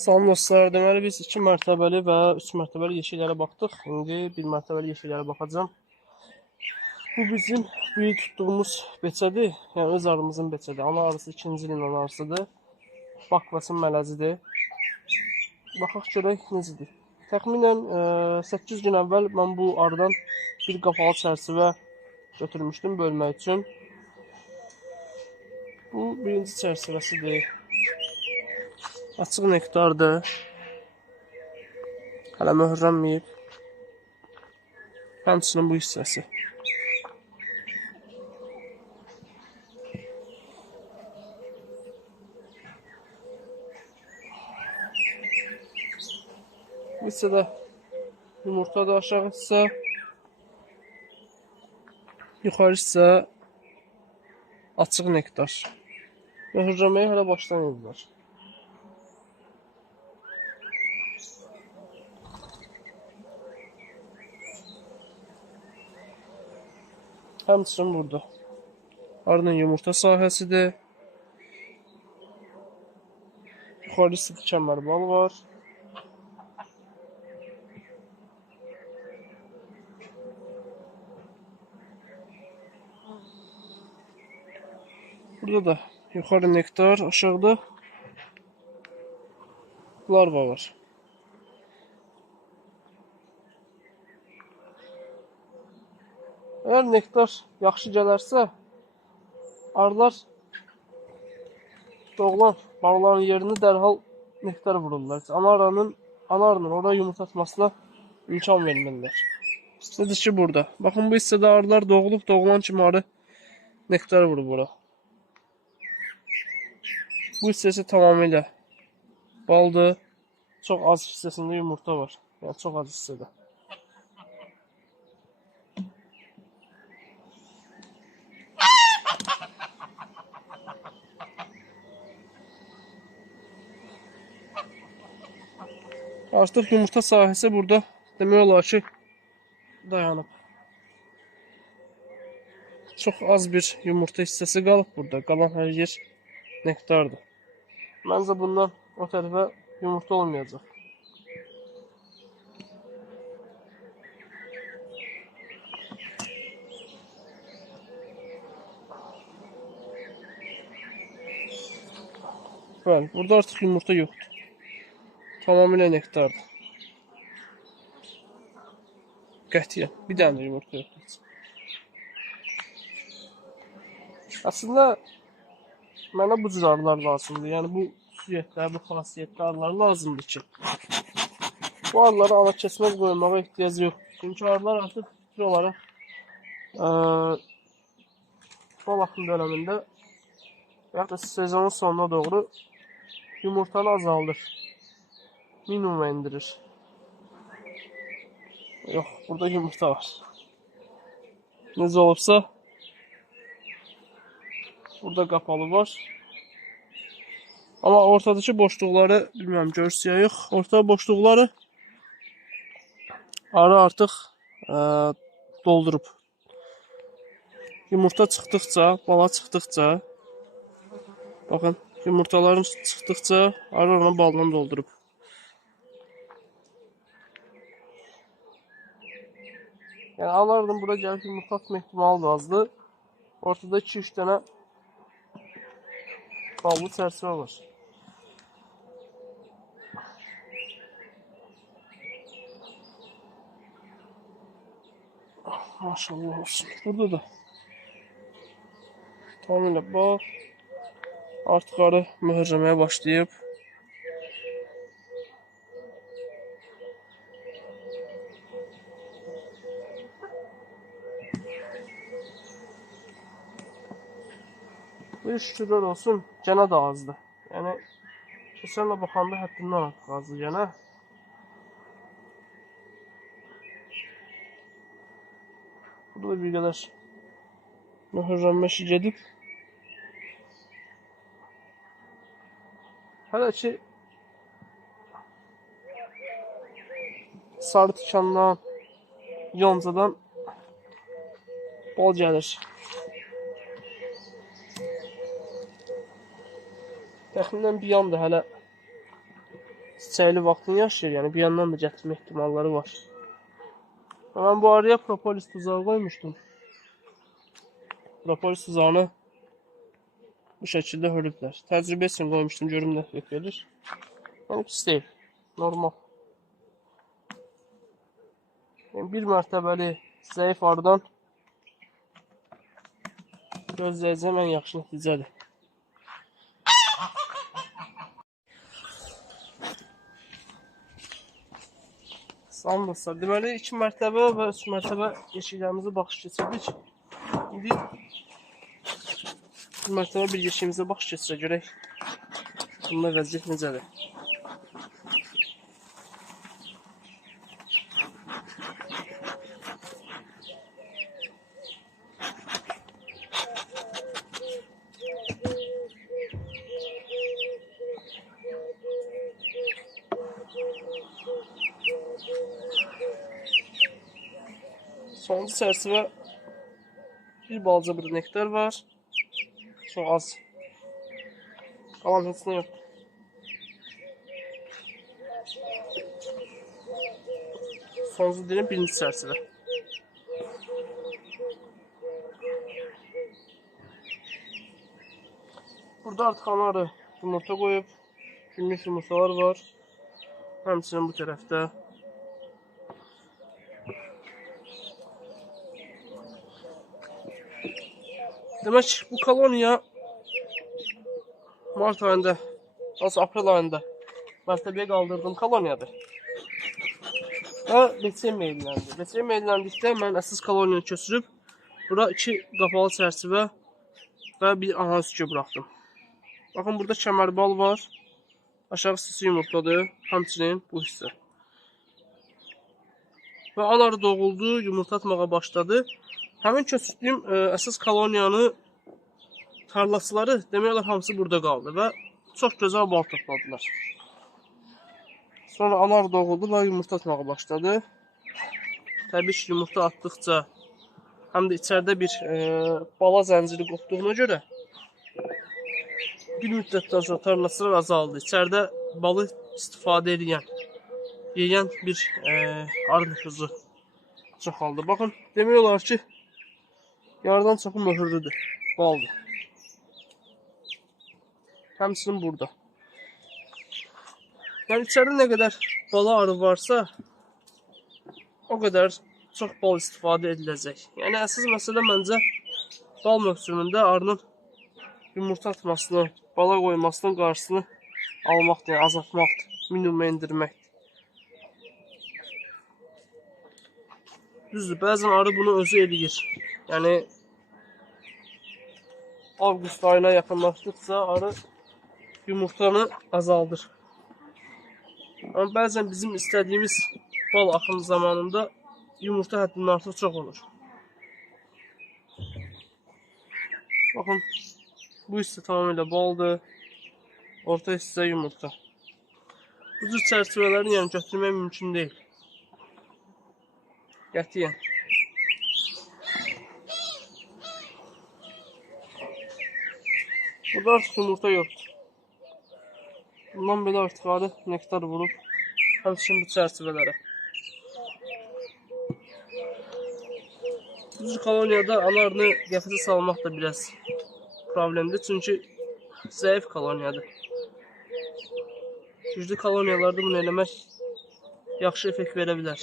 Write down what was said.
Salam dostlar, deməli biz 2 mərtəbəli və 3 mərtəbəli yeşiklərə baxdıq. İndi 1 mərtəbəli yeşiklərə baxacağım. Bu bizim bu il tutduğumuz beçədir. Yəni öz arımızın beçədir. Ana arısı 2-ci ilin ana arısıdır. Bakvasın mələzidir. Baxaq görək necədir. Təxminən 8 gün əvvəl mən bu arıdan bir qapalı çərçivə götürmüşdüm bölmək üçün. Bu birinci çərçivəsidir. Açıq nektardır. Hələ möhürlənməyib. Həmçinin bu hissəsi. Bu hissədə yumurtadır, aşağı hissə. Yuxarı hissə açıq nektar. Möhürləməyə hələ başlamayıblar. Həmçinin burada arının yumurta sahəsidir. Yuxarı hissədə kəmər bal var. Burada da yuxarı nektar, aşağıda larva var. Əgər nektar yaxşı gələrsə, arılar doğulan balaların yerini dərhal nektar vururlar. Ana arının oraya yumurta atmasına imkan vermirlər. Necə ki burada. Baxın bu hissədə arılar doğulan kimi arı nektar vurur bura. Bu hissəsi tamamilə baldır. Çox az hissəsində yumurta var. Yəni çox az hissədə. Artıq yumurta sahəsi burada demək olar ki dayanıb. Çox az bir yumurta hissəsi qalıb burada. Qalan hər yer nektardır. Məncə bundan o tərəfə yumurta olmayacaq. Bəli, burada artıq yumurta yoxdur. Tamamilə nektardır. Qətiyyən. Bir dənə də yumurta yoxdur. Əslində mənə bu cür arılar lazımdır. Yəni bu xüsusiyyətlər, bu xasiyyətli arılar lazımdır ki, bu arıları ana keçməz qoymağa ehtiyac yoxdur. Çünki arılar artıq fikir olaraq bal axım dönəmində və ya da sezonun sonuna doğru yumurtanı azaldır. Minimuma indirir. Yox, burada yumurta var. Necə olubsa burada qapalı var. Amma ortadakı boşluqları bilmirəm görürsüz ya yox. Orta boşluqları arı artıq doldurub. Yumurta çıxdıqca, bala çıxdıqca, baxın, yumurtaların çıxdıqca arı onu balla doldurub. Yəni alardım bura gəlib yumurta atma ehtimalı da azdır. Ortada 2-3 dənə ballı çərçivə var. Maşallah olsun. Burada da tamamilə bax. Artıq arı möhürləməyə başlayıb. Bir şükürlər olsun, gənə də azdır. Yəni, keçənlə baxanda həddindən artıq azdır gənə. Burada da bir qədər möhürlənmə işi gedib. Hələ ki, sarı tikandan, yoncadan bal gəlir. Təxminən bir yan da hələ çiçəkli vaxtını yaşayır. Yəni bir yandan da gətirmə ehtimalları var. Mən bu araya propolis tuzağı qoymuşdum. Propolis tuzağını bu şəkildə hörüblər. Təcrübə üçün qoymuşdum, görüm nə effekt verir. Yəni pis deyil, normal. Yəni bir mərtəbəli zəif arıdan gözləyəcəm ən yaxşı nəticədir. Salam dostlar. Deməli 2 mərtəbə və 3 mərtəbə yeşiklərimizi baxış keçirdik. İndi 1 mərtəbə bir yeşiyimizə baxış keçirək, görək bunda vəziyyət necədir. Sonuncu çərçivə bir balaca bir nektar var. Çox az. Qalan heç nə yoxdur. Sonuncu deyirəm, birinci çərçivə. Burada artıq anarı yumurta qoyub. Günlük yumurtalar var. Həmçinin bu tərəfdə. Demək, bu koloniya mart ayında, also aprel ayında mərtəbəyə qaldırdığım koloniyadır. Və BCM meyilləndi. BCM meyilləndikdə mən əsas koloniyanı köçürüb, bura 2 qapalı çərçivə və bir analiz yükü buraxdım. Baxın, burada kəmərbal var. Aşağı hissəsi yumurtadır, həmçinin bu hissə. Və anarı doğuldu, yumurta atmağa başladı. Həmin köçürdüyüm əsas koloniyanı tarlaçıları demək olar hamısı burada qaldı və çox gözəl bal topladılar. Sonra anar doğuldu və yumurta atmağa başladı. Təbii ki, yumurta atdıqca həm də içəridə bir bala zənciri qopduğuna görə bir müddətdən sonra tarlaçılar azaldı. İçəridə balı istifadə edən, yeyən bir arı nüfuzu çoxaldı. Baxın, demək olar ki, yarıdan çoxu möhürlüdür, baldır. Həmçinin burada. Yəni içəridə nə qədər bala arı varsa, o qədər çox bal istifadə ediləcək. Yəni əsas məsələ məncə bal mövsümündə arının yumurta atmasını, bala qoymasının qarşısını almaqdır, yəni azaltmaqdır, minimuma endirməkdir. Düzdür, bəzən arı bunu özü eləyir. Yəni avqust ayına yaxınlaşdıqca arı yumurtanı azaldır. Amma bəzən bizim istədiyimiz bal axını zamanında yumurta həddindən artıq çox olur. Baxın, bu hissə tamamilə baldır. Orta hissə yumurta. Bu cür çərçivələri yəni götürmək mümkün deyil. Qətiyyən. Burada artıq yumurta yoxdur. Bundan belə artıq arı nektar vurub, həmçinin bu çərçivələrə. Bu cür koloniyada anarını qəfəsə salmaq da biraz problemdir, çünki zəif koloniyadır. Güclü koloniyalarda bunu eləmək yaxşı effekt verə bilər.